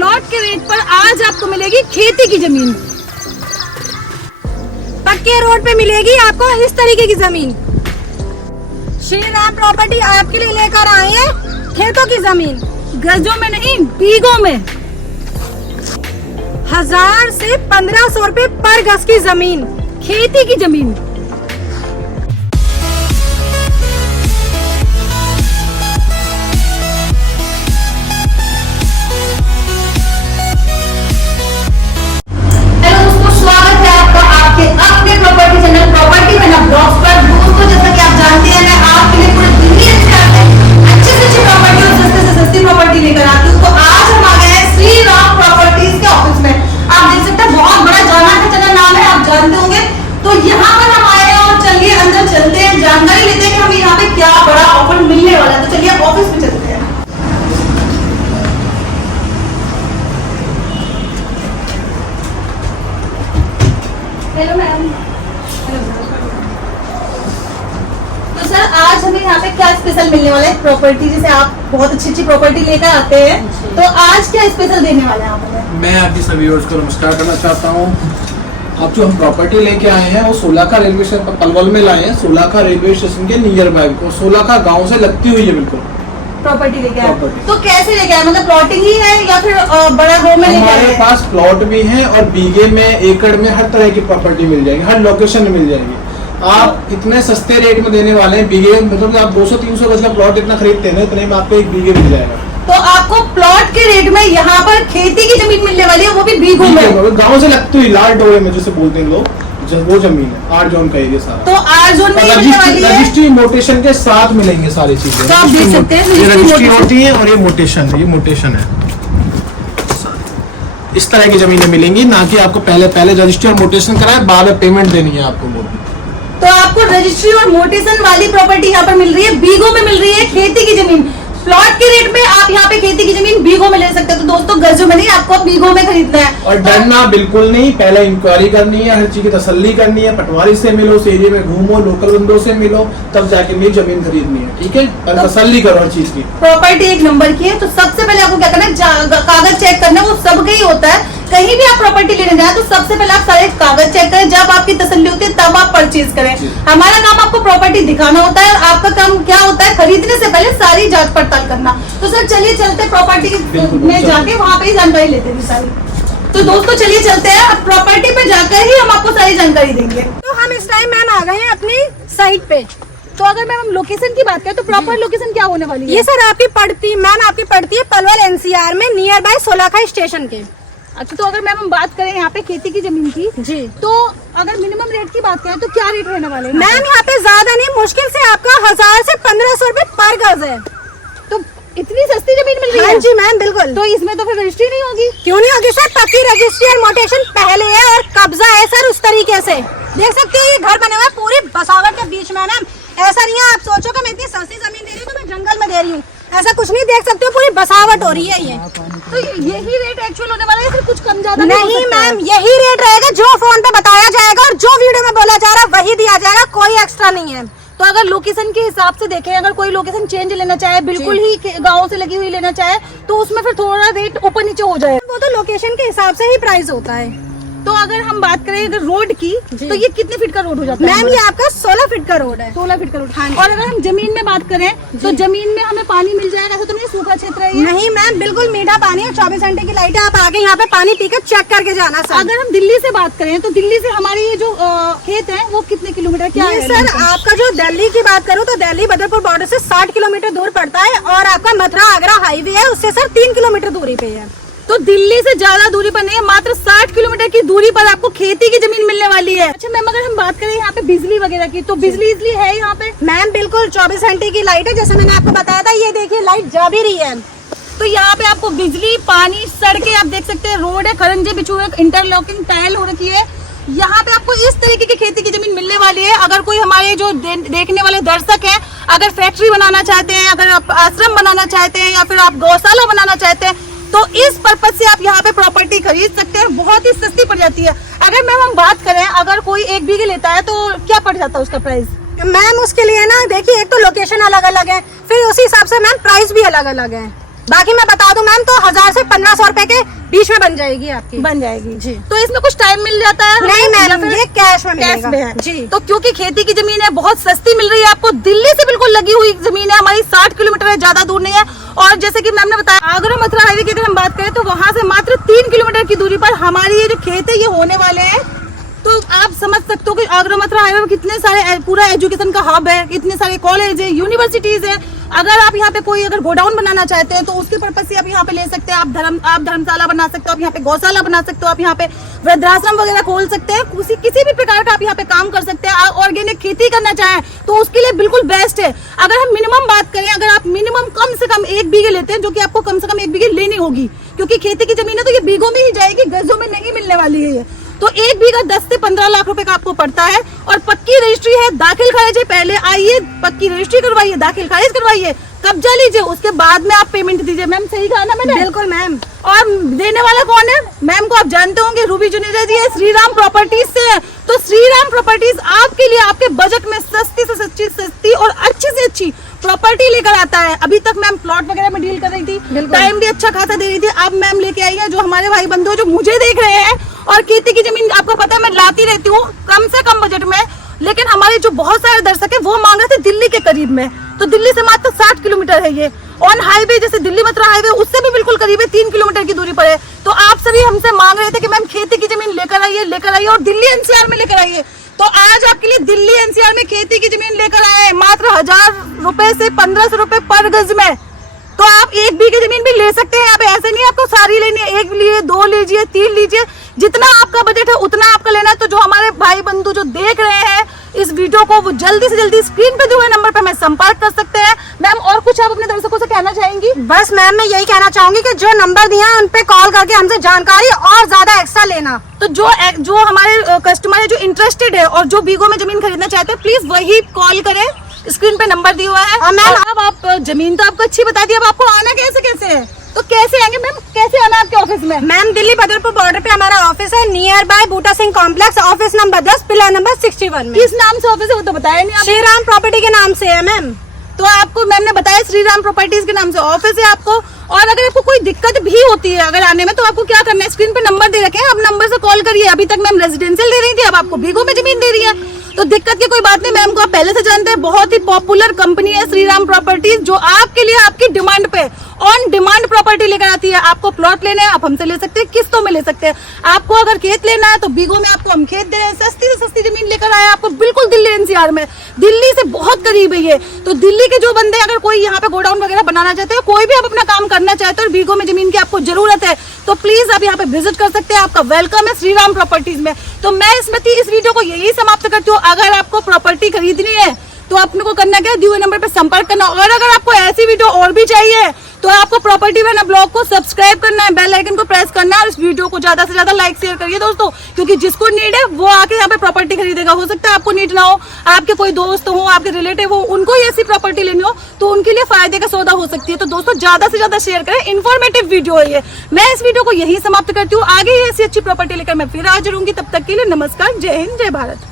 Plot के rate पर आज आपको मिलेगी खेती की जमीन, पक्के रोड पे मिलेगी आपको इस तरीके की जमीन। श्री राम प्रॉपर्टी आपके लिए लेकर आए हैं खेतों की जमीन, गजों में नहीं बीघों में। 1000 से 1500 रुपए पर गज की जमीन, खेती की जमीन। अपने प्रॉपर्टी चैनल प्रॉपर्टी में ना ब्लॉग्स पर। दोस्तों जैसा कि आप जानते हैं मैं आपके लिए पूरी दुनिया से अच्छी से अच्छी प्रॉपर्टी और सस्ते से सस्ती प्रॉपर्टी लेकर आती हूँ। तो आज हम आ गए हैं श्री राम प्रॉपर्टीज के ऑफिस में। आप देख सकते हैं बहुत बड़ा जाना पहचाना नाम है, आप जानते होंगे। तो यहाँ पर हम आए हैं और चलिए अंदर चलते हैं, जानकारी लेते हैं कि हमें यहाँ पे क्या बड़ा ऑफर मिलने वाला है। तो चलिए ऑफिस में चलते हैं। Hello ma'am. तो सर आज हमें यहाँ पे क्या स्पेशल मिलने वाला है प्रॉपर्टी, जैसे आप बहुत अच्छी अच्छी प्रॉपर्टी लेकर आते हैं, तो आज क्या स्पेशल देने वाले हैं आप हमें? मैं आपकी सभी व्यूअर्स को नमस्कार करना चाहता हूँ। आप जो हम प्रॉपर्टी लेके आए हैं वो सोलाखा रेलवे स्टेशन पलवल में लाए हैं, सोलाखा रेलवे स्टेशन के नियर बाय को, सोलाखा गाँव से लगती हुई है बिल्कुल प्रॉपर्टी लेके आए। तो कैसे लेके आए, मतलब प्लॉटिंग ही है या फिर बड़ा घर में लेके आए? हमारे पास प्लॉट भी है और बीघे में एकड़ में हर तरह की प्रॉपर्टी मिल जाएगी, हर लोकेशन में मिल जाएगी। आप इतने सस्ते रेट में देने वाले हैं, बीघे मतलब आप 200-300 गज का प्लॉट इतना खरीदते हैं, इतने में आपको एक बीघे मिल जाएगा। तो आपको प्लॉट के रेट में यहाँ पर खेती की जमीन मिलने वाली है, वो भी बीघों में, गाँव से लगती हुई लाल डोरे में जैसे बोलते हैं लोग, वो जमीन है। 8 जोन का एरिया सारा। तो 8 जोन में मिलने वाली है। रजिस्ट्री मोटेशन के साथ मिलेंगे सारी चीजें। तो आप देख सकते हैं ये रजिस्ट्री होती है और ये मोटेशन है, ये मोटेशन है। इस तरह की जमीनें मिलेंगी, ना कि आपको पहले रजिस्ट्री और मोटेशन कराए बाद में पेमेंट देनी है आपको। तो आपको रजिस्ट्री और मोटेशन वाली प्रॉपर्टी यहाँ पर मिल रही है, बीघों में मिल रही है खेती की जमीन। प्लॉट के रेट में आप यहाँ पे खेती की जमीन बीघों में ले सकते हैं। तो दोस्तों गजों में नहीं, आपको बीघों में खरीदना है। और डरना बिल्कुल नहीं, पहले इंक्वायरी करनी है, हर चीज की तसल्ली करनी है, पटवारी से मिलो, उस एरिया में घूमो, लोकल बंदों से मिलो, तब जाके मेरी जमीन खरीदनी है। ठीक है, तो तसल्ली करो हर चीज की। प्रॉपर्टी एक नंबर की है, तो सबसे पहले आपको क्या करना है, कागज चेक करना है, वो सबका ही होता है। कहीं भी आप प्रॉपर्टी लेने जाए तो सबसे पहले आप सारे कागज चेक करें, जब आपकी तसल्ली होती है तब आप परचेज करें। हमारा काम आपको प्रॉपर्टी दिखाना होता है और आपका काम क्या होता है, खरीदने से पहले सारी जांच पड़ताल करना। तो सर चलिए चलते प्रॉपर्टी में जाके वहाँ पे ही जानकारी लेते हैं सारी। तो दोस्तों चलिए चलते हैं, अब प्रॉपर्टी पे जाकर ही हम आपको सारी जानकारी देंगे। तो हम इस टाइम मैम आ गए हैं अपनी साइट पे। तो अगर मैम हम लोकेशन की बात करें तो प्रॉपर लोकेशन क्या होने वाली है? ये सर आपकी पड़ती है पलवल NCR में, नियर बाय सोलाखा स्टेशन के। अच्छा, तो अगर मैम हम बात करें यहाँ पे खेती की जमीन की जी, तो अगर मिनिमम रेट की बात करें तो क्या रेट रहने वाले हैं? मैम यहाँ पे ज्यादा नहीं, मुश्किल से आपका 1000 से 1500 रुपए पर गज है। तो इतनी सस्ती जमीन मिल रही हाँ है? जी मैम बिल्कुल। तो इसमें तो फिर रजिस्ट्री नहीं होगी? क्यों नहीं होगी सर, पक्की रजिस्ट्री और मोटेशन पहले है और कब्जा है सर उस तरीके से। देख सकते हैं ये घर बने हुए पूरी बसावट के बीच में। मैम ऐसा नहीं है आप सोचो कि मैं इतनी सस्ती जमीन दे रही हूँ तो मैं जंगल में दे रही हूँ, ऐसा कुछ नहीं। देख सकते हो पूरी बसावट हो रही है ये। तो यही रेट एक्चुअल होने वाला है, फिर कुछ कम ज्यादा नहीं मैम, यही रेट रहेगा जो फोन पे बताया जाएगा और जो वीडियो में बोला जा रहा है वही दिया जाएगा, कोई एक्स्ट्रा नहीं है। तो अगर लोकेशन के हिसाब से देखें, अगर कोई लोकेशन चेंज लेना चाहे, बिल्कुल ही गांव से लगी हुई लेना चाहे, तो उसमें फिर थोड़ा रेट ऊपर नीचे हो जाए। वो तो लोकेशन के हिसाब से ही प्राइस होता है। तो अगर हम बात करें अगर रोड की, तो ये कितने फीट का रोड हो जाता है? मैम ये आपका 16 फीट का रोड है। 16 फीट का रोड। और अगर हम जमीन में बात करें तो जमीन में हमें पानी मिल जाएगा, ऐसा तो नहीं सूखा क्षेत्र है ये? नहीं मैम बिल्कुल मीठा पानी है, 24 घंटे की लाइट है, आप आगे यहाँ पे पानी पीकर चेक करके जाना सर। अगर हम दिल्ली से बात करें तो दिल्ली से हमारी ये जो खेत है वो कितने किलोमीटर क्या है? सर आपका जो दिल्ली की बात करूँ तो दिल्ली बदरपुर बॉर्डर से 60 किलोमीटर दूर पड़ता है और आपका मथुरा आगरा हाईवे है उससे सर 3 किलोमीटर दूरी पे है। तो दिल्ली से ज्यादा दूरी पर नहीं है, मात्र 60 किलोमीटर की दूरी पर आपको खेती की जमीन मिलने वाली है। अच्छा मैम, अगर हम बात करें यहाँ पे बिजली वगैरह की, तो बिजली इसलिए है यहाँ पे? मैम बिल्कुल 24 घंटे की लाइट है, जैसे मैंने आपको बताया था। ये देखिए लाइट जा भी रही है। तो यहाँ पे आपको बिजली, पानी, सड़कें आप देख सकते हैं, रोड है, खरंजे बिछू है, इंटरलॉकिंग टाइल हो रखी है। यहाँ पे आपको इस तरीके की खेती की जमीन मिलने वाली है। अगर कोई हमारे जो देखने वाले दर्शक हैं, अगर फैक्ट्री बनाना चाहते हैं, अगर आप आश्रम बनाना चाहते हैं या फिर आप गौशाला बनाना चाहते हैं, तो इस पर्पज से आप यहाँ पे प्रॉपर्टी खरीद सकते हैं, बहुत ही सस्ती पड़ जाती है। अगर मैम हम बात करें, अगर कोई 1 बीघे लेता है तो क्या पड़ जाता है उसका प्राइस? मैम उसके लिए ना देखिए, एक तो लोकेशन अलग अलग है, फिर उसी हिसाब से मैम प्राइस भी अलग अलग है। बाकी मैं बता दूं मैम, तो 1000 से 1500 रुपए के बीच में बन जाएगी आपकी। बन जाएगी जी। तो इसमें कुछ टाइम मिल जाता है? नहीं या मैम, फिर ये कैश में कैश मिलेगा। में है जी। तो क्योंकि खेती की जमीन है, बहुत सस्ती मिल रही है आपको, दिल्ली से बिल्कुल लगी हुई जमीन है हमारी, 60 किलोमीटर है, ज्यादा दूर नहीं है। और जैसे कि मैम ने बताया, आगरा मथुरा हाईवे की अगर हम बात करें तो वहां से मात्र 3 किलोमीटर की दूरी पर हमारी ये जो खेत है ये होने वाले हैं। तो आप समझ सकते हो कि आगरा मथुरा हाईवे में कितने सारे पूरा एजुकेशन का हब है, इतने सारे कॉलेज है, यूनिवर्सिटीज है। अगर आप यहाँ पे कोई अगर गोडाउन बनाना चाहते हैं तो उसके पर्पज से आप यहाँ पे ले सकते हैं। आप धर्मशाला बना सकते हो, आप यहाँ पे गौशाला बना सकते हो, आप यहाँ पे वृद्धाश्रम वगैरह खोल सकते हैं। किसी भी प्रकार का आप यहाँ पे काम कर सकते हैं। ऑर्गेनिक खेती करना चाहें तो उसके लिए बिल्कुल बेस्ट है। अगर हम मिनिमम बात करें, अगर आप मिनिमम कम से कम 1 बीघे लेते हैं, जो कि आपको कम से कम 1 बीघे लेनी होगी, क्योंकि खेती की जमीन है तो ये बीघों में ही जाएगी, गजों में नहीं मिलने वाली है ये। तो 1 बीघा 10 से 15 लाख रुपए का आपको पड़ता है। और पक्की रजिस्ट्री है, दाखिल खारिज है, पहले आइए पक्की रजिस्ट्री करवाइए, दाखिल खारिज करवाइए, कब्जा लीजिए, उसके बाद में आप पेमेंट दीजिए। मैम सही कहा ना मैंने? बिल्कुल मैम। और देने वाला कौन है? मैम को आप जानते होंगे, रूबी जुनेजा जी है, श्रीराम प्रॉपर्टीज से है। तो श्रीराम प्रॉपर्टीज आपके लिए आपके बजट में सस्ती से सस्ती और अच्छी से अच्छी प्रॉपर्टी लेकर आता है। अभी तक मैम प्लॉट वगैरह में डील कर रही थी, टाइम भी अच्छा खासा दे रही थी। अब मैम लेके आई है, जो हमारे भाई बंधु जो मुझे देख रहे हैं, और खेती की जमीन आपको पता है मैं लाती रहती हूँ कम से कम बजट में, लेकिन हमारे जो बहुत सारे दर्शक है वो मांग रहे थे दिल्ली के करीब में। तो दिल्ली से मात्र 60 किलोमीटर है ये, ऑन हाईवे जैसे दिल्ली मथुरा हाईवे उससे भी बिल्कुल करीब है, 3 किलोमीटर की दूरी पर है। तो आप सभी हमसे मांग रहे थे कि मैम खेती की जमीन लेकर आइए और दिल्ली एनसीआर में लेकर आइए। तो आज आपके लिए दिल्ली एनसीआर में खेती की जमीन लेकर आए हैं, मात्र 1000 रुपए से 1500 रुपए पर गज में। तो आप 1 बीघे जमीन भी ले सकते हैं यहाँ पे, ऐसे नहीं आपको सारी लेनी है, 1 लीजिए, 2 लीजिए, 3 लीजिए, जितना आपका बजट है उतना आपका लेना है। तो जो हमारे भाई बंधु जो देख रहे हैं इस वीडियो को, वो जल्दी से जल्दी स्क्रीन पे दिए हुए नंबर पे हमें संपर्क कर सकते हैं। मैम और कुछ आप अपने दर्शकों से कहना चाहेंगी? बस मैम मैं यही कहना चाहूंगी कि जो नंबर दिया है उन पे कॉल करके हमसे जानकारी और ज्यादा एक्स्ट्रा लेना। तो जो हमारे कस्टमर है जो इंटरेस्टेड है और जो बीघों में जमीन खरीदना चाहते हैं, प्लीज वही कॉल करें, स्क्रीन पे नंबर दिया हुआ है। मैम अब आप जमीन तो आपको अच्छी बता दी, अब आपको आना कैसे है? तो कैसे आएंगे मैम, कैसे आना आपके ऑफिस में? मैम दिल्ली बदरपुर बॉर्डर पे हमारा ऑफिस है, near by Buta Singh complex, office number 10, pillar number 61 में। किस नाम से ऑफिस है वो तो बताया नहीं आप? श्रीराम प्रॉपर्टी के नाम से है मैम। तो आपको मैम ने बताया श्रीराम प्रॉपर्टीज के नाम से ऑफिस है आपको। और अगर आपको कोई दिक्कत भी होती है अगर आने में, तो आपको क्या करना है, स्क्रीन पे नंबर दे रखे हैं, आप नंबर से कॉल करिए। अभी तक मैम रेजिडेंशियल दे रही थी, अब आपको बीघों में जमीन दे रही है, तो दिक्कत की कोई बात नहीं। मैम को आप पहले से जानते हैं, बहुत ही पॉपुलर कंपनी है श्रीराम प्रॉपर्टीज, जो आपके लिए आपकी डिमांड पे ऑन डिमांड प्रॉपर्टी लेकर आती है। आपको प्लॉट लेना है आप हमसे ले सकते हैं, किस्तों में ले सकते हैं। आपको अगर खेत लेना है तो बीघों में आपको हम खेत दे रहे हैं, सस्ती से सस्ती जमीन लेकर आए आपको बिल्कुल दिल्ली एनसीआर में, दिल्ली से बहुत करीब है ये। तो दिल्ली के जो बंदे अगर कोई यहाँ पे गोडाउन वगैरह बनाना चाहते हैं, कोई भी आप अपना काम करना चाहते हो और बीघों में जमीन की आपको जरूरत है, तो प्लीज आप यहाँ पे विजिट कर सकते हैं। आपका वेलकम है श्रीराम प्रॉपर्टीज में। तो मैं स्मृति इस वीडियो को यही समाप्त करती हूँ। अगर आपको प्रॉपर्टी खरीदनी है तो आपने को करना क्या है, दिए हुए नंबर पे संपर्क करना। और अगर आपको ऐसी वीडियो और भी चाहिए तो आपको प्रॉपर्टी वाला ब्लॉग को सब्सक्राइब करना है, बेल आइकन को प्रेस करना है, और इस वीडियो को ज्यादा से ज्यादा लाइक शेयर करिए दोस्तों, क्योंकि जिसको नीड है वो आके यहाँ पे प्रॉपर्टी खरीदेगा। हो सकता है आपको नीड ना हो, आपके कोई दोस्त हो, आपके रिलेटिव हो, उनको ये ऐसी प्रॉपर्टी लेनी हो, तो उनके लिए फायदे का सौदा हो सकती है। तो दोस्तों ज्यादा से ज्यादा शेयर करें, इन्फॉर्मेटिव वीडियो है ये। मैं इस वीडियो को यही समाप्त करती हूँ। आगे ऐसी अच्छी प्रॉपर्टी लेकर मैं फिर हाजिर होंगी, तब तक के लिए नमस्कार, जय हिंद, जय भारत।